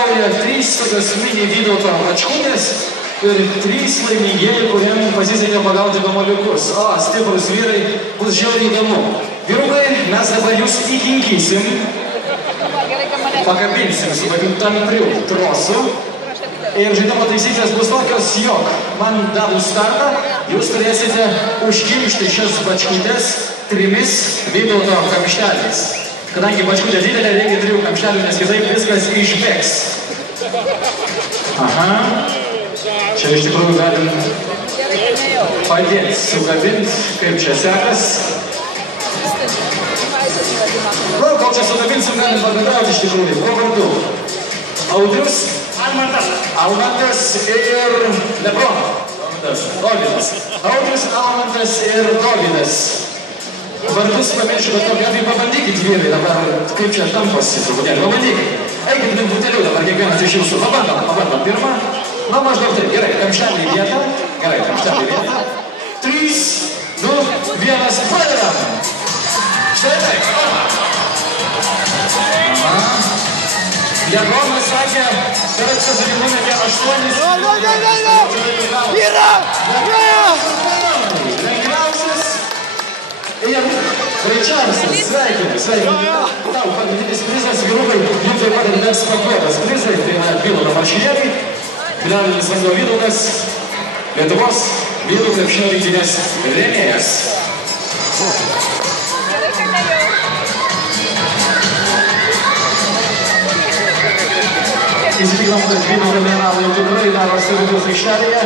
dalyvauja 3 tokios mini Vytauto Račkūnės ir 3 laimingieji, kuriem pasisekė pagauti kamuoliukus. O, stiprus vyrai, bus žiauriai įdomu. Vyrukai, mes dabar jūs įkinkysim, pakabinsim su tokiu tampriu trosu. Ir žaidimo taisyklės bus tokios, jog man davus startą, jūs turėsite užkimšti šias bačkutės 3 Vytauto kamšteliais. Kadangi bačkutė didelė, reikia 3 kamštelių, nes kitaip viskas išbėgs. Aha. Čia iš tikrųjų galim padėti, sukabinti, kaip čia sekas. Kol čia sukabinsim, galim pabendrauti iš tikrųjų. O vardu? Audrius? Almantas ir Lebron. Dovydas. Audrius, Almantas ir Dovydas. Vardus pamiršiu, bet tokia atveju pabandykit vyrai dabar, kaip čia tamposi truputėlį. Pabandykit. Eikit link butelių dabar kiekvienas iš jūsų. Pabandom. Pirmą. Na, maždaug taip. Gerai, kamštelį į vietą. Gerai, kamštelį į vietą. 3, 2, 1, pradedam. Štai taip. Lebronas sakė, kad susitikimų apie 8. Yra! Lengviausias. Ir Raičiarsas, sveikinu. Tau pagrindinis prizas, vyrukai, jums taip pat ir mes pakuotas prizai, tai yra Vytauto marškinėliai, finalinis vanduo Vytautas, Lietuvos vyrų krepšinio rinktinės rėmėjas. Įsitikinam, kad Vytauto mineralai tikrai daro savitus aikštelėje.